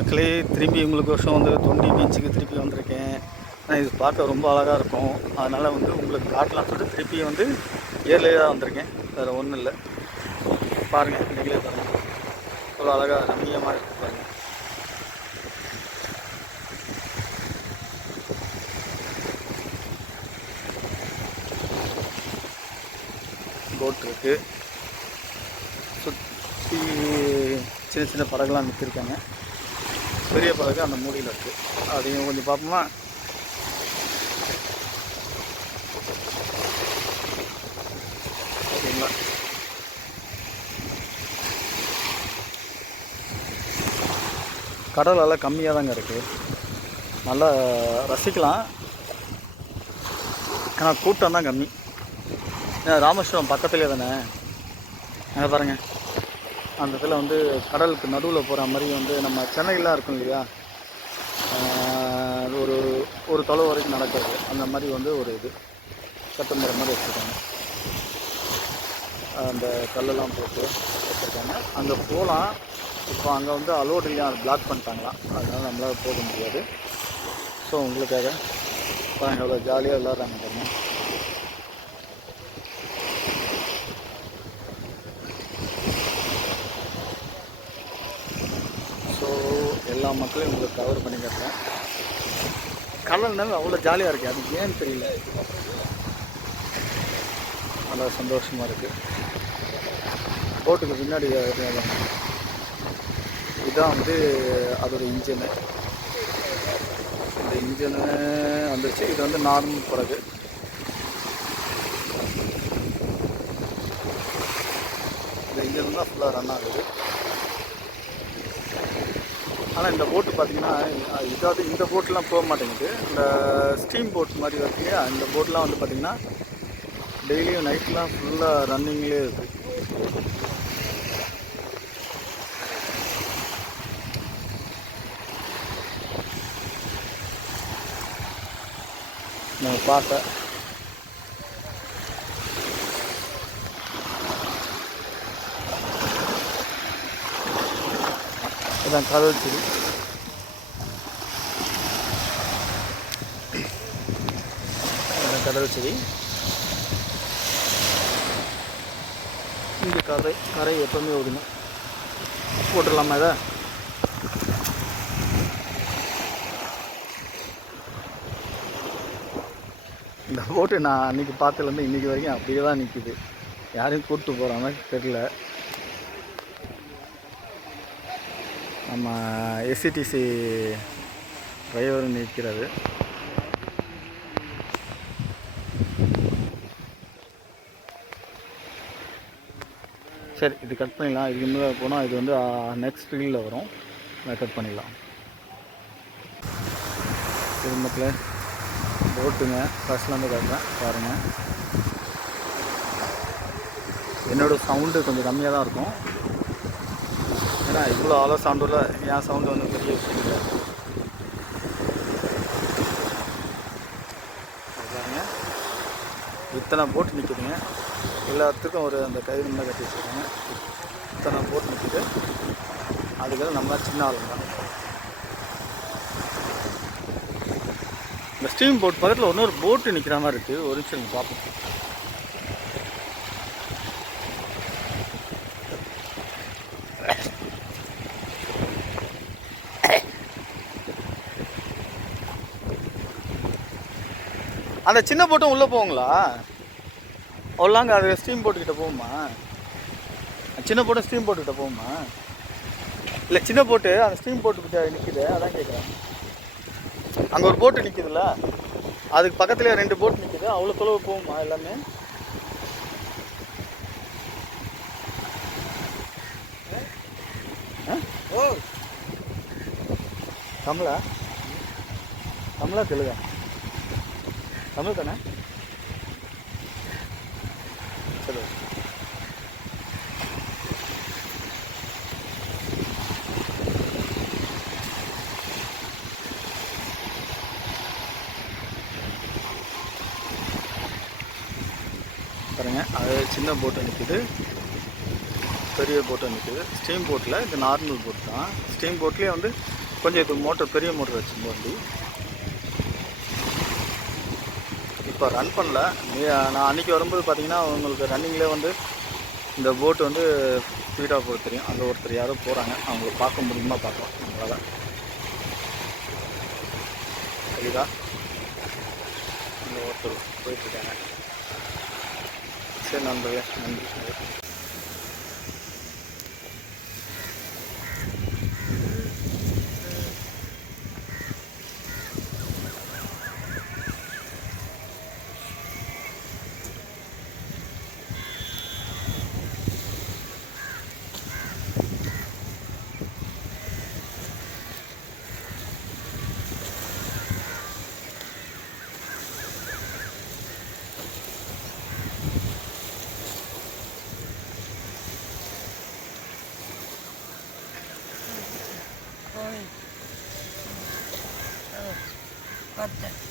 மக்களே, திரும்பி உங்களுக்கு வருஷம் வந்து தொண்டி பீச்சுக்கு திருப்பி வந்திருக்கேன். இது பார்க்க ரொம்ப அழகாக இருக்கும். அதனால் வந்து உங்களுக்கு காட்டலாம்னு சொல்லிட்டு திருப்பி வந்து ஏர்லியாக வந்திருக்கேன். வேறு ஒன்றும் இல்லை. பாருங்கள், நீங்களே பாருங்கள், இவ்வளோ அழகாக ரம்மியமாக இருக்குது பாருங்கள். போட் இருக்குது, சுற்றி சின்ன சின்ன படகுலாம் நிறுத்திருக்காங்க. பெரிய படகு அந்த மூடியில் இருக்குது, அதையும் கொஞ்சம் பார்ப்போமா? ஓகேங்களா? கடல் எல்லாம் கம்மியாக தாங்க இருக்குது, நல்லா ரசிக்கலாம். ஆனால் கூட்டம் தான் கம்மி. ராமேஸ்வரம் பக்கத்துலேயே தானே. அங்கே பாருங்கள், அந்த இதில் வந்து கடலுக்கு நடுவில் போகிற மாதிரி வந்து நம்ம சென்னையெலாம் இருக்கும் இல்லையா, ஒரு ஒரு தொலை வரைக்கும் நடக்காது. அந்த மாதிரி வந்து ஒரு இது கட்டுமுறை மாதிரி வச்சுருக்காங்க. அந்த கல்லெல்லாம் போட்டு வச்சுருக்காங்க. அங்கே போகலாம். இப்போ அங்கே வந்து அலோடு இல்லையா, பிளாக் பண்ணிட்டாங்களாம். அதனால் நம்மளால் போக முடியாது. ஸோ உங்களுக்காக பாருங்கள் எவ்வளோ ஜாலியாக விளாட்றாங்க பாருங்கள். ஸோ எல்லா மக்களையும் உங்களுக்கு கவர் பண்ணி காட்டுறேன். கடல்னாவே அவ்வளோ ஜாலியாக இருக்குது, அது ஏன்னு தெரியல, நல்லா சந்தோஷமாக இருக்குது. போட்டுக்கு பின்னாடி இதுதான் வந்து அதோட இன்ஜினு. இந்த இன்ஜினு வந்துருச்சு. இது வந்து நார்மல் படகு. இந்த இன்ஜின் தான் ஃபுல்லாக ரன் ஆகுது. ஆனால் இந்த போட்டு பார்த்திங்கன்னா, இதாவது இந்த போட்லாம் போக மாட்டேங்குது. இந்த ஸ்டீம் போட் மாதிரி வருது இல்லையா, இந்த போட்லாம் வந்து பார்த்திங்கன்னா டெய்லியும் நைட்லாம் ஃபுல்லாக ரன்னிங்லேயே இருக்குது. நம்ம பார்க்க இதான் கடல் செடி. கடல் செடி. இங்கே கரை எப்பவுமே ஓடுங்க. போட்டுடலாமா இதை? இந்த போட்டு நான் அன்றைக்கி பார்த்ததுலேருந்து இன்றைக்கி வரைக்கும் அப்படியே தான் நிற்கிது. யாரையும் கூப்பிட்டு போகிற மாதிரி தெரியல. நம்ம எஸ்சிடிசி டிரைவரும் நிற்கிறது. சரி, இது கட் பண்ணிடலாம். இதுக்கு முன்னாடி போனால் இது வந்து நெக்ஸ்ட் ரீலில் வரும். கட் பண்ணிடலாம். குடும்பத்தில் போட்டுங்க ஃபஸ்ட்லேருந்து காட்டுறேன் பாருங்கள். என்னோடய சவுண்டு கொஞ்சம் கம்மியாக தான் இருக்கும். ஏன்னா இவ்வளோ அவ்வளோ சவுண்டு இல்லை. என் சவுண்டு வந்து பெரிய விஷயம் இல்லை. பாருங்க, இத்தனை போட்டு நிற்குதுங்க. எல்லாத்துக்கும் ஒரு அந்த கயிறு மேலே கட்டி வச்சுருக்காங்க. இத்தனை போட்டு நிற்கிது. அதுக்கெல்லாம் நம்மளாம் சின்ன ஆளுங்க. இந்த ஸ்டீம் போட் பக்கத்தில் இன்னொரு போட்டு நிற்கிற மாதிரி இருக்குது. ஒரு நிமிஷம் நீங்கள் பார்ப்போம். அந்த சின்ன போட்டும் உள்ளே போங்களா? அவ்வளோங்க, அது ஸ்டீம் போட்டுக்கிட்ட போகுமா? சின்ன போட்டு ஸ்டீம் போட்டுக்கிட்ட போகுமா? இல்லை, சின்ன போட்டு அந்த ஸ்டீம் போட்டுக்கிட்ட நிற்கிது, அதான் கேட்குறேன். அங்கே ஒரு போட்டு நிற்கிதுல்ல, அதுக்கு பக்கத்துலேயே 2 போட்டு நிற்கிது. அவ்வளோ தொலைவு போகுமா எல்லாமே? தமிழா தெலுங்கா? தமிழ் தானே? சரி. பாருங்க, அது சின்ன போட்டு நிற்கிது, பெரிய போட்டு நிற்கிது. ஸ்டீம் போட்டில் இது நார்மல் போட் தான். ஸ்டீம் போட்லேயே வந்து கொஞ்சம் இது மோட்டர் பெரிய மோட்டர் வச்சு வண்டி இப்போ ரன் பண்ணல. நான் அன்றைக்கி வரும்போது பார்த்தீங்கன்னா உங்களுக்கு ரன்னிங்லேயே வந்து இந்த போட்டு வந்து ஸ்பீடாக போக தெரியும். அங்கே ஒருத்தர் யாரோ போகிறாங்க, அவங்கள பார்க்க முடியுமா பார்க்கலாம் நம்மளால். சரிதா, அங்கே ஒருத்தர் போயிட்டுருக்காங்க. சரி நண்பர்களே, நன்றி. Oi. Oh, what the?